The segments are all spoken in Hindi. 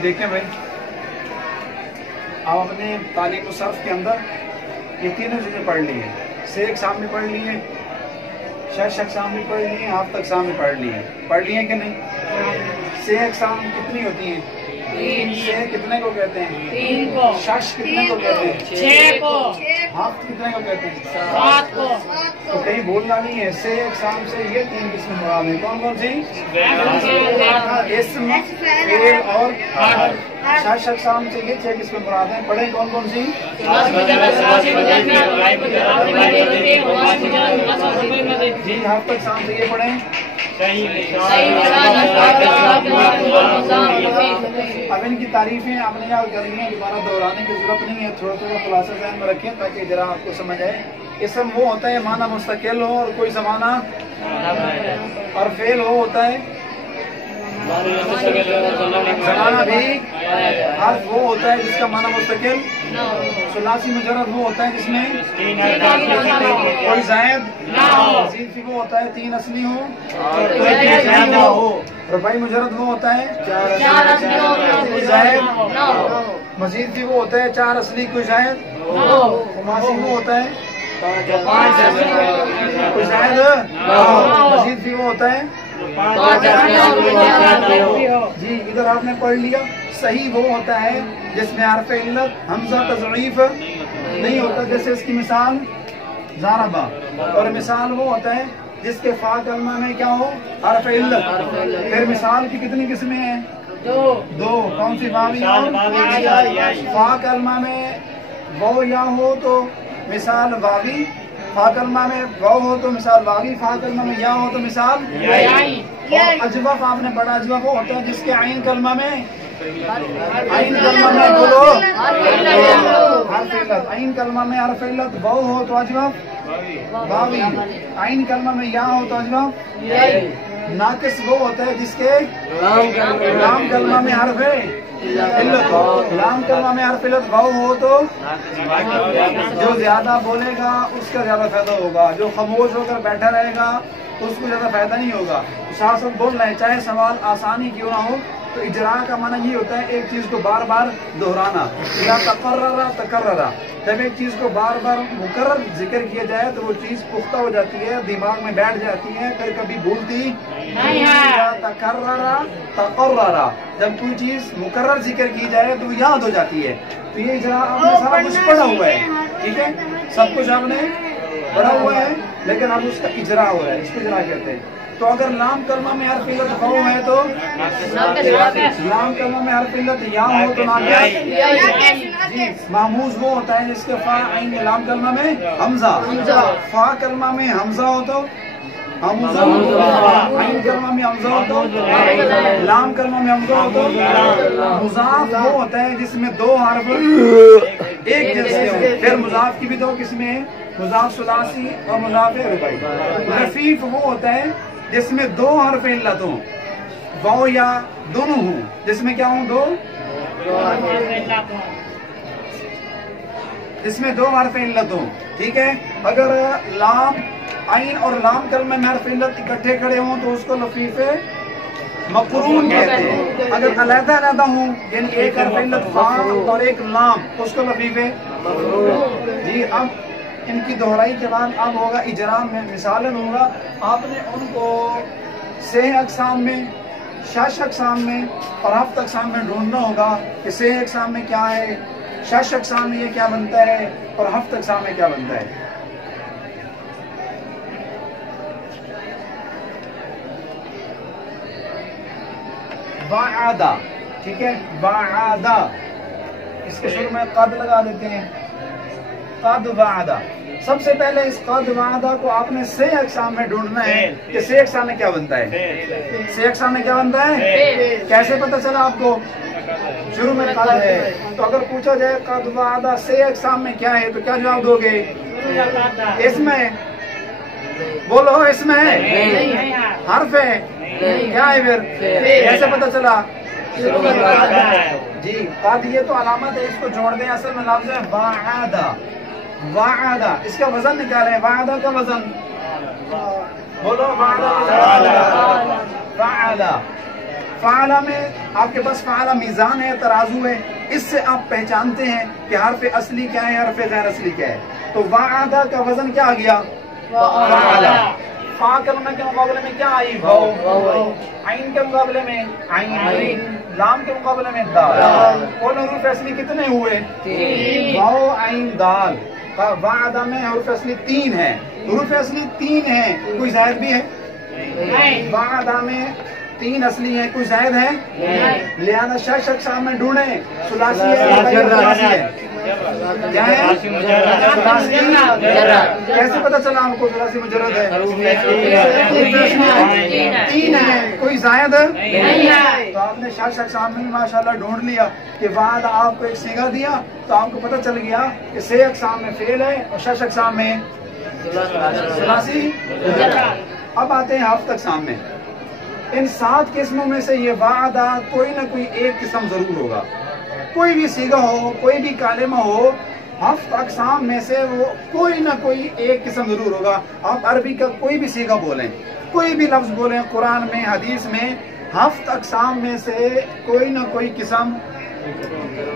देखें भाई, आप अपने तालीम सर्फ के अंदर ये तीनों चीज़ें पढ़ ली हैं। से अक़साम भी पढ़ ली है, शश अक़साम भी पढ़ ली है, हाफ़्त अक़साम भी पढ़ ली है कि नहीं? से अक़साम कितनी होती हैं? से कितने को कहते हैं? 3 को। शश कितने को कहते हैं? 6 को। हाफ़्त कितने को कहते हैं? 7 को। तो कहीं बोलना नहीं है। से अक़साम से ये 3 किस्में मुराद हैं। कौन कौन सी? इस्म, फ़ेल और हर्फ। शश अक़साम से ये 6 किस्में मुराद हैं। पढ़े कौन कौन सी? जी, हाफ़्त अक़साम से ये पढ़े। अब इनकी तारीफें आपने याद करनी है, दोबारा दोहराने की जरूरत नहीं है। थोड़ा थोड़ा खुलासा ज़हन में रखें ताकि जरा आपको समझ आए। इसम वो होता है माना मुस्तकिल हो और कोई ज़माना, और फेल हो होता है ज़माना भी। हर्फ वो होता है जिसका माना मुस्तकिल। सुलासी मुजर्रद वो होता है जिसमें कोई ज़ायद मज़ीद भी वो होता है 3 असली हो और कोई ज़ायद ना हो। रुबाई मुजर्रद वो होता है कोई ज़ायद मज़ीद भी वो होता है 4 असली कोई ज़ायद। खुमासी वो होता है कोई ज़ायद मज़ीद भी वो होता है। जी, इधर आपने पढ़ लिया। सही वो होता है जिसमें हर्फ इल्लत हमजा तज़ईफ नहीं होता, जैसे इसकी मिसाल ज़ारबा। और मिसाल वो होता है जिसके फा कलमा में क्या हो? हर्फ इल्लत। फिर मिसाल की कितनी किस्में हैं? 2। कौन सी? वावी और फा कलमा में वो या हो तो मिसाल वावी, फा कलमा में वाव हो तो मिसाल वावी, फा कलमा में या हो तो मिसाल याई। और अजवफ आपने पढ़ा, अजवफ वो होता है जिसके आइन कलमा में बोलो हर्फ इल्लत। आइन कलमा में हर्फ इल्लत वाव हो तो अजवफ वावी, आइन कलमा में या हो तो अजवफ याई। नाकिस वो होता है जिसके लाम कलमा में हर्फ इल्लत हो। लाम कलमा में हर्फ इल्लत वाव हो तो जो ज्यादा बोलेगा उसका ज्यादा फायदा होगा, जो खामोश होकर बैठा रहेगा उसको ज्यादा फायदा नहीं होगा। साथ बोल रहे हैं चाहे सवाल आसानी क्यों ना हो, तो इजरा का माना ये होता है एक चीज को बार बार दोहराना। या तकर्ररा, जब एक चीज को बार बार मुकर्रर जिक्र किया जाए तो वो चीज पुख्ता हो जाती है, दिमाग में बैठ जाती है, फिर कभी भूलती नहीं है। तकर्ररा, जब कोई चीज मुकर्रर जिक्र की जाए तो याद हो जाती है। तो ये इजरा आपने सारा कुछ पढ़ा हुआ है, ठीक है, सब कुछ आपने पढ़ा हुआ है, लेकिन अब उसका इजरा हो रहा है, इसको इजरा कहते हैं। तो अगर लाम कलमा में हर्फ इल्लत वाव है तो लाम कलमा में हर्फ इल्लत या हो तो नाकिस। महमूज वो होता है जिसके फा आइन लाम कलमा में हमजा, फा कलमा में हमजा हो तो हमजा, आइन कलमा में हमजा हो तो लाम कलमा में हमजा हो तो मुजाफ वो होता है जिसमें 2 हर्फ एक जैसे हो। फिर मुजाफ की भी 2 किस्में, मुजाफ सुलासी और मुजाफ रुबाई। रफीफ वो होता है जिसमें 2 हर्फ इल्लत हो, वाव या दोनों हो, जिसमें क्या हो? 2 जिसमें 2 हर्फ इल्लत हो, ठीक है। अगर लाम आइन और लाम कलमे में हर्फ इल्लत इकट्ठे खड़े हों तो उसको लफीफे मकरून कहते हैं। अगर अलहदा अलहदा हो, यानी एक हर्फ इल्लत फा और एक लाम, उसको लफीफे। जी, अब इनकी दोहराई के बाद अब होगा इजरा में मिसालन होगा। आपने उनको से अक़साम में, शश अक़साम में और हाफ़्त अक़साम में ढूंढना होगा कि से अक़साम में क्या है, शश अक़साम में ये क्या बनता है और हाफ़्त अक़साम में क्या बनता है। वादा, ठीक है, वादा, इसके शुरू में कद लगा देते हैं, कद वादा। सबसे पहले इस कद वादा को आपने से अक़साम में ढूंढना है कि से अक़साम में क्या बनता है। से अक़साम में क्या बनता है, कैसे पता चला आपको? शुरू में कद है, तो अगर पूछा जाए कद वादा से अक़साम में क्या है तो क्या जवाब दोगे? इसमें बोलो, इसमें हर्फ है, क्या है फिर? कैसे पता चला? जी, कद ये तो अलामत है, इसको जोड़ दें। असल में लफ्ज़ है वादा, वादा, इसका वजन निकालें। वादा का वजन बोलो, वादा, फ़ाला में आपके पास फ़ाला मीज़ान है, तराजू है, इससे आप पहचानते हैं कि हर्फ असली क्या है, हर्फ गैर असली क्या है। तो वादा का वजन क्या आ गया? फ़ाला। फा कलमा के मुकाबले में क्या आई? वाव। आइन के मुकाबले में आइन। लाम के मुकाबले में दाल। और हुरूफ असली कितने हुए? 3। वाव आइन दाल। वादा में हुरूफ असली 3 है। हुरूफ असली 3 है, कोई जायद भी है? वादा में 3 असली है, कोई जायद है? लिहाजा शश अक़साम में ढूंढे। सुलासी है, क्या है? कैसे पता चला हमको सुलासी मुजर्रद है? 3 है, कोई जायद है? तो आपने शश अक़साम में माशाल्लाह ढूंढ लिया कि बाद आपको एक सीगा दिया तो आपको पता चल गया कि से अक़साम में फेल है और शश अक़साम में सुलासी। अब आते हैं हफ्त अक़साम में। इन 7 किस्मों में से ये वादा कोई ना कोई एक किस्म जरूर होगा। कोई भी सीगा हो, कोई भी कालिमा हो, हफ्त अक़साम में से वो कोई ना कोई एक किस्म जरूर होगा। आप अरबी का कोई भी सीगा बोलें, कोई भी लफ्ज बोलें, कुरान में, हदीस में, हफ्त अक़साम में से कोई ना कोई किस्म।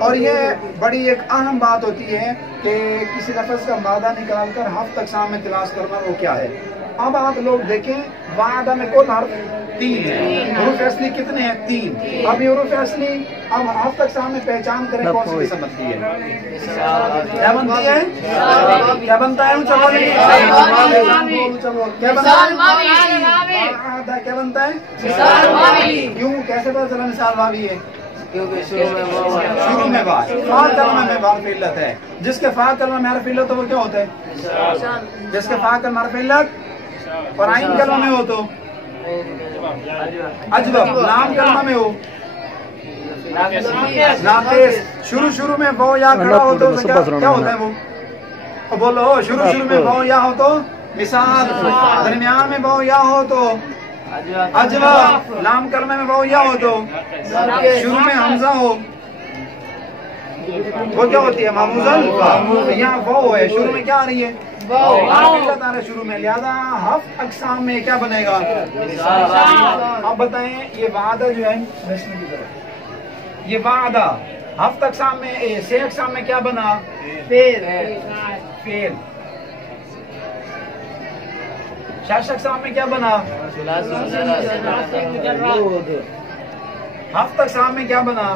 और ये बड़ी एक अहम बात होती है कि किसी लफ्ज का मादा निकाल कर हफ्त अक़साम में तलाश करना वो क्या है। अब आप लोग देखें, वादा में कुल हर्फ 3 है, हुरूफ असली कितने हैं? 3। अब ये हुरूफ असली अब हफ्त अक़साम में पहचान करें कौन सी किस्म बनती है? क्या बनती है? क्या बनता है? चलो क्या बनता है? क्या बनता है? क्यों? कैसे पता चला मिसाल वावी है? शुरू में बा फा कलमा में बा इल्लत है। जिसके फा कलमा में हर्फ इल्लत हो वो क्या होता है? जिसके फा कलमा हर्फ इल्लत और आइन कलमा में हो तो अजब। नाम कलमा में हो नाक़िस। शुरू में वो या खड़ा हो तो क्या होता है वो? बोलो। शुरू में वो या हो तो मिसाल, दरमियान में वो या हो तो अजवा, लाम कलमे में वो या हो तो, शुरू में हमजा हो वो क्या होती है? मामूज़ल। यहाँ वो है, शुरू में क्या आ रही है? शुरू में। लिहाजा हफ्त अक़साम में क्या बनेगा? आप बताएं, ये वादा जो है, ये वादा हफ्त अक़साम में, से अक़साम में क्या बना? फेल। शश अक़साम में क्या बना? हफ्त अक़साम में क्या बना?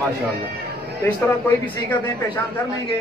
माशाअल्लाह। तो इस तरह कोई भी सीखते हैं पहचान कर लेंगे।